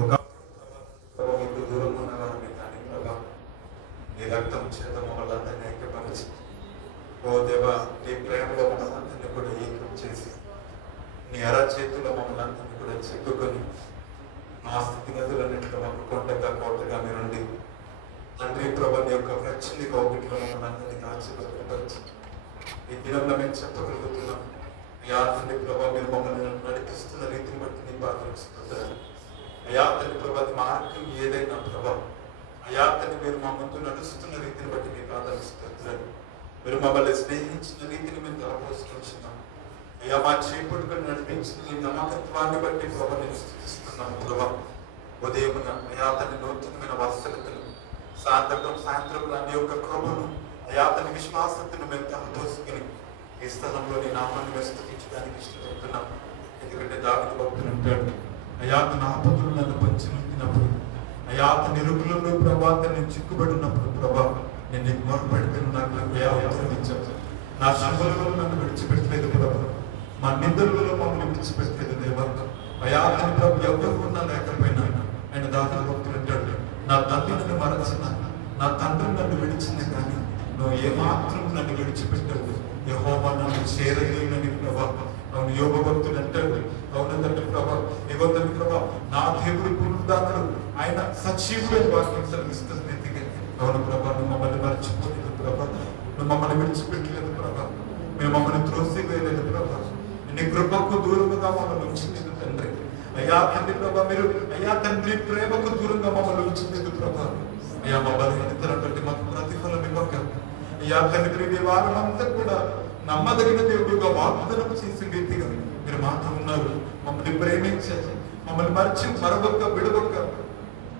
ఒక మీకు దూరం ఉన్నవారిని కానీ ప్రభా నీ రక్తం చేత మమ్మల్ని అందరినీ ఐక్యపరిచి, ఓ దేవా నీ ప్రేమలో మమ్మల్ని అందరినీ కూడా ఏకం చేసి, నీ అరచేతిలో మమ్మల్ని అందరినీ కూడా చెక్కుకొని, మా స్థితిగతులన్నింటిలో మాకు కొండగా కోటగా మీరుండి తండ్రి ప్రభా నీ యొక్క రక్షణ కోపిట్లో మమ్మల్ని అందరినీ ఆశీర్వదించి ఈ దినంలో మేము చెప్పగలుగుతున్నాం. అయ్యా తండ్రి ప్రభా మీరు మమ్మల్ని నడిపిస్తున్న రీతిని బట్టి నీ పాత్రలు స్తోత్రాలు. అయ్యా తండ్రి ప్రభా మార్గం ఏదైనా ప్రభా, అయ్యా తండ్రి మీరు మా ముందు నడుస్తున్న రీతిని బట్టి నీ పాత్రలు స్తోత్రాలు. మీరు మమ్మల్ని స్నేహించిన రీతిని మేము తలపోస్తున్నాం. అయ్యా మా చేపట్టుకొని నడిపించిన నీ నమ్మకత్వాన్ని బట్టి ప్రభా నేను స్థుతిస్తున్నాము ప్రభా. ఉదయమున అయ్యా తండ్రి నూతనమైన వరుసలతను సాయంత్రం నీ యొక్క కృపను అయ్యా తండ్రి విశ్వాసతను మేము తలపోసుకుని ఈ స్థలంలో నీ నామాన్ని మేము స్థుతించడానికి ఇష్టపడుతున్నాం. ఎందుకంటే దావీదు భక్తులు అంటాడు, అయ్యా తన ఆపదలు నన్ను పంచి ఉంచినప్పుడు, అయ్యా తన ఇరుకులలో ప్రభా నేను చిక్కుబడి ఉన్నప్పుడు ప్రభా నేను నీకు మొరపెడితే నాకు ఉత్తరమించాను. నా శ్రమలలో నన్ను విడిచిపెట్టలేదు ప్రభా, మా నిందలలో మమ్మల్ని విడిచిపెట్టలేదు దేవా. అయ్యా తన ప్రభు ఎవరు ఉన్నా లేకపోయినా ఆయన దావీదు భక్తులు అంటాడు, నా తల్లి నన్ను మరచిన, నా తండ్రి నన్ను విడిచింది కానీ నువ్వు ఏమాత్రం నన్ను విడిచిపెట్టవు. యెహోవా నన్ను చేరలేనని ప్రభా. అవును యోగ భక్తులు అంటాడు, అవునంటే ప్రభా ఇవ్వద్దని ప్రభా నా దేవుడు పునరుద్ధానుడు ఆయన సజీవుడు వాక్యం సెలవిస్తుంది. అవును ప్రభా నువ్వు మమ్మల్ని మర్చిపోలేదు ప్రభా, నువ్వు మమ్మల్ని విడిచిపెట్టలేదు ప్రభా, మేము మమ్మల్ని త్రోసివేయలేదు ప్రభా, నీ కృపకు దూరముగా మమ్మల్ని ఉంచలేదు తండ్రి. అయ్యా తండ్రి ప్రభా మీరు అయ్యా తండ్రి ప్రేమకు దూరంగా మమ్మల్ని ఉంచలేదు ప్రభా. అయ్యా మా బలహీనతలటువంటి మాకు ప్రతిఫలం ఇవ్వక, అయ్యా తండ్రి ఈ వారం అంతా కూడా నమ్మదగిన దేవుడుగా వాగ్దానం చేసిన రీతిగా మీరు మాతో ఉన్నారు. మమ్మల్ని ప్రేమించారు, మమ్మల్ని మరొక విడవక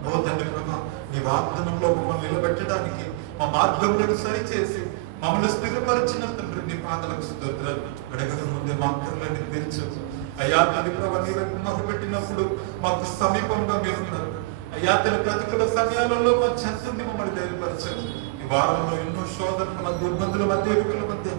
ఓ తండ్రి ప్రభా నీ వాగ్దానంలో మమ్మల్ని నిలబెట్టడానికి మా మార్గంలో సరిచేసి మమ్మల్ని స్థిరపరిచిన తండ్రి నీ పాదలకు స్తోత్రాలు. అడగక ముందే మా అక్కర్లన్నీ తీర్చు. అయ్యా తండ్రి ప్రభా నీ వైపు మొదలుపెట్టినప్పుడు మాకు సమీపంగా మీరున్నారు. అయ్యా తన ప్రతికూల సమయాలలో మా చెంతని మమ్మల్ని ధైర్యపరచారు. ఈ వారంలో ఎన్నో శోధనల మధ్య, ఇబ్బందుల మధ్య, ఇరుకుల మధ్య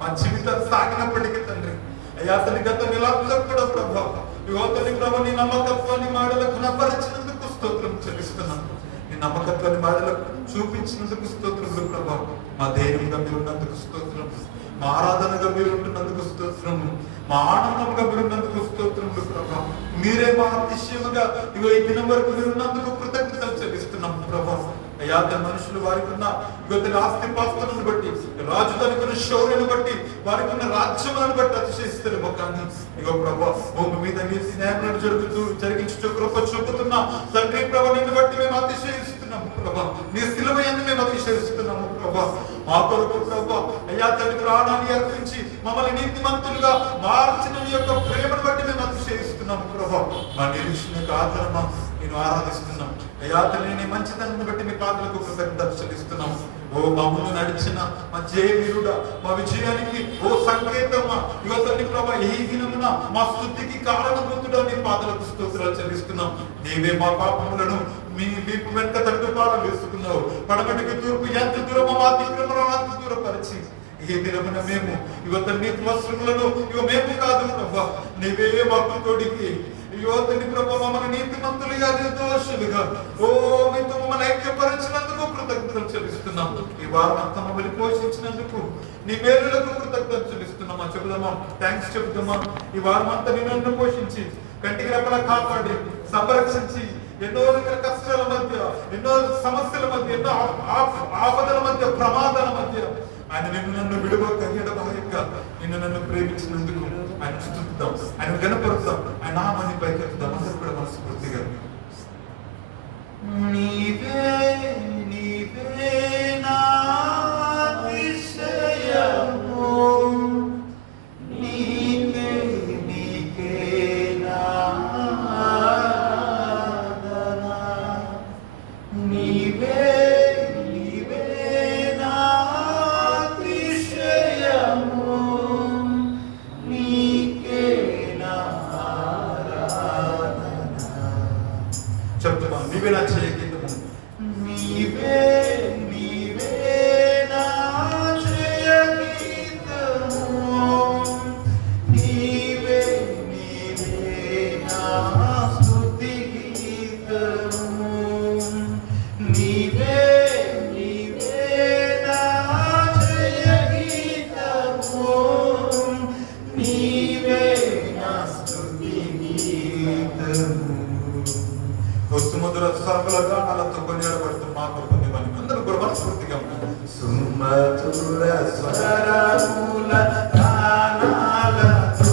మా జీవితాలు సాగినప్పటికీ తండ్రి అయ్యా తన గత నెలంతా కూడా ప్రభా యువతని ప్రభా నీ నమ్మకత్వాన్ని మాటలకు నపరిచినందుకు స్తోత్రం చెల్లిస్తున్నాను. నీ నమ్మకత్వాన్ని మాటలకు చూపించినందుకు స్తోత్రములు ప్రభా. మా ధైర్యంగా మీరున్నందుకు స్తోత్రం, మా ఆరాధనగా మీరుంటున్నందుకు స్తోత్రము, మా ఆనందంగా మీరున్నందుకు స్తోత్రములు ప్రభా. మీరే మా అతిశయముగా ఇగో ఈ దినం వరకు మీరున్నందుకు కృతజ్ఞతలు చెల్లిస్తున్నాము ప్రభా. అయ్యా తన మనుషులు వారికి ఉన్న ఇగో ఆస్తి పాస్తులను బట్టి, రాజు తనకున్న శౌర్యను బట్టి, వారికి ఉన్న రాజ్యములను బట్టి అతిశయిస్తారు ముఖాన్ని. ఇగో ప్రభా భూమి మీద నీ న్యాయములను జరిగించు కృప చూపుతున్న తండ్రి ప్రభా నిన్ను బట్టి మేము అతిశయిస్తున్నాము ప్రభా. నీ సిలువయందు మేము అతిశయిస్తున్నాము ప్రభా. మా కొరకు ప్రభా అయ్యా తండ్రి ప్రాణాన్ని అర్పించి మమ్మల్ని నీతిమంతులుగా మార్చిన నీ యొక్క ప్రేమను బట్టి మేము అతిశయిస్తున్నాము ప్రభా. మా నిరీక్షణ ఆదరణ నేను ఆరాధిస్తున్నాం. అయ్యా తండ్రి నీ మంచితనాన్ని బట్టి మీ పాదలకు కృతజ్ఞతలు చెల్లిస్తున్నాం. ఓ మమ్మల్ని నడిచిన మా జయవీరుడా, మా విజయానికి ఓ సంకేతమా ఇగో తండ్రి ప్రభా ఈ దినమున మా స్తుతికి కారణభూతుడా నీ పాదలకు స్తోత్రాలు చెల్లిస్తున్నాం. నీవే మా పాపములను మీ వీపు వెంట తట్టుపాలు వేసుకున్నావు. పడమటికి తూర్పు ఎంత దూరమో మా అతిక్రమణం అంత దూరపరిచి ఈ దినమున మేము ఇగో తండ్రి వస్త్రములను ఇగో మేము కాదు ప్రభా నీవే మాకు తోడికి యువతని ప్రభా మమ్మల్ని నీతిమంతులుగా నిర్దోషులుగా ఓ మీతో మమ్మల్ని ఐక్యపరిచినందుకు కృతజ్ఞతలు చెల్లిస్తున్నాం. ఈ వారం అంతా మమ్మల్ని పోషించినందుకు నీ మేలులకు కృతజ్ఞతలు చెల్లిస్తున్నామా. చెబుదామా థ్యాంక్స్ చెబుదామా. ఈ వారం అంతా నిన్ను పోషించి కంటికి రెప్పలా కాపాడి సంరక్షించి ఎన్నో రకాల కష్టాల మధ్య, ఎన్నో సమస్యల మధ్య, ఎన్నో ఆపదల మధ్య, ప్రమాదాల మధ్య ఆయన నన్ను విడవక ఎడబాయక నన్ను ప్రేమించినందుకు ఆయన స్తుతిద్దాం, ఆయన గణపరుద్దాం, ఆయన నామాన్ని పైకెత్తుదాం. అందరూ కూడా మనస్ఫూర్తిగా నీవే నీవే నా అతిశయము, నీవే నీకే నా ఆరాధన, నీవే నీవే నా జయగీతము, నీవే నీవే నా జయగీతము, నీవే నీవే నా స్తుతి గీతము. సుమధుర స్వరముల గానాలతో కొనియాడబడుతున్న మా కొరకు మని అందరూ కూడా మనస్ఫూర్తిగా సుమధుర స్వరముల గానాలతో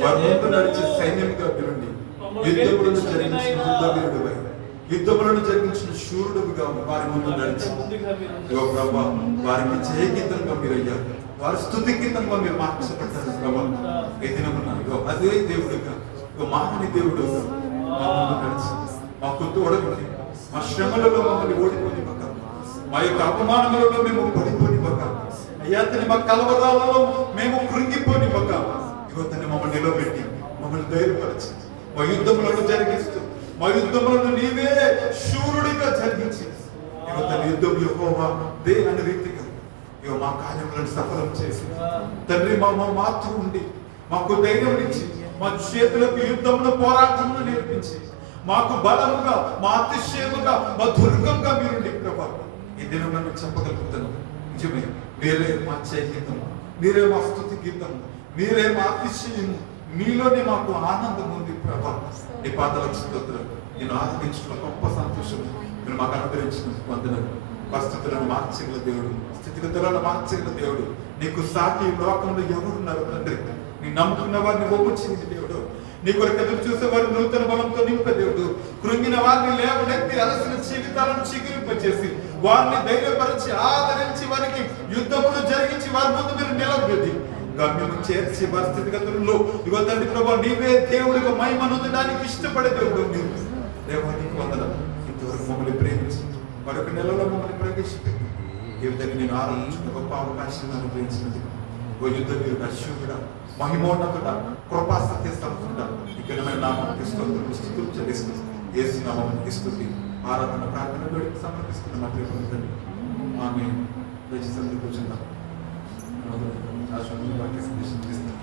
వారి ముందు నడిచే సైన్యంగా మీరుండి యుద్ధములను జరిగించిన యుద్ధవీరుడివై యుద్ధములను జరిగించిన శూరుడుగా వారి ముందు నడిచి ప్రభా వారికి జయగీతంగా మీరు అయ్యారు, వారి స్తుతి గీతంగా మీరు మార్చబడ్డారు ప్రభా. ఏ దినమున్నారో అదే దేవుడుగా మానని దేవుడు మా ముందు నడిచి మాకు తోడగొని మా శ్రమలలో మమ్మల్ని ఓడిపోని పక్క, మా యొక్క అపమానములలో మేము పడిపోని పక్క, అయ్యా తన మా కలవరాలలో మేము కృంగిపోని పక్క, ఇగో తను మమ్మల్ని నిలబెట్టి మమ్మల్ని ధైర్యపరిచి మా యుద్ధములను జరిగిస్తూ మా యుద్ధములను నీవే శూరుడిగా జరిగించి ఇగో తన యుద్ధం యెహోవా దే అనే రీతిగా ఇగో మా కార్యములను సఫలం చేసి తండ్రి మాతో ఉండి మాకు ధైర్యం ఇచ్చి మా చేతులకు యుద్ధమును పోరాటమును నేర్పించి మాకు బలముగా మా అతిశయముగా మా దుర్గంగా మీరుండి ప్రభా. ఈ దినం నన్ను చెప్పగలుగుతాను, నిజమే మీరే మా గీతం, మీరే మా స్తుతి గీతం, మీరే మా అతిశయము, మీలోనే మాకు ఆనందం ఉంది ప్రభా. నీ పాదాలకు స్తోత్రం. నేను ఆనందించిన గొప్ప సంతోషం మీరు మాకు అనుగ్రహించిన వందనలు. పరిస్థితులను మార్చగల దేవుడు, స్థితిగతులను మార్చగల దేవుడు, నీకు సాటి లోకంలో ఎవరున్నారు తండ్రి? నీ నమ్ముకున్న వారిని ఒప్పుచింది దేవుడు, నీ కొరకు ఎదురు చూసే వారిని నూతన బలంతో నింపే దేవుడు, కృంగిన వారిని లేవనెత్తి అలసిన జీవితాలను చిగురింపచేసి వారిని ధైర్యపరిచి ఆదరించి వారికి యుద్ధములు జరిగించి వారి ముందు మీరు నిలబెట్టి గమ్యము చేర్చి వారి స్థితిగతుల్లో ఇగో తండ్రి ప్రభా నీవే దేవుడిగా మహిమనొందడానికి ఇష్టపడే దేవుడు నీవు. దేవానికి వందనాలు. ఇంతవరకు మమ్మల్ని ప్రేమించి మరొక నెలలో మమ్మల్ని ప్రవేశపెట్టి ఏ విధంగా నేను ఆరాధించిన గొప్ప అవకాశాన్ని అనుగ్రహించినది ఓ యుద్ధ వీరుడు అశ్వకుడా, మహిమోన్నతుడా, కృపా సత్య సంపన్నుడా, ఇక్కడ నామానికి స్తుతులు చెల్లిస్తూ యేసు నామమునకు స్తుతి ఆరాధన ప్రార్థన వేడుక సమర్పిస్తున్న మా ప్రియ తండ్రి. ఆమేన్. దయచేసి అందరూ కూర్చుందాం. వాక్య సందేశం ఇస్తాం.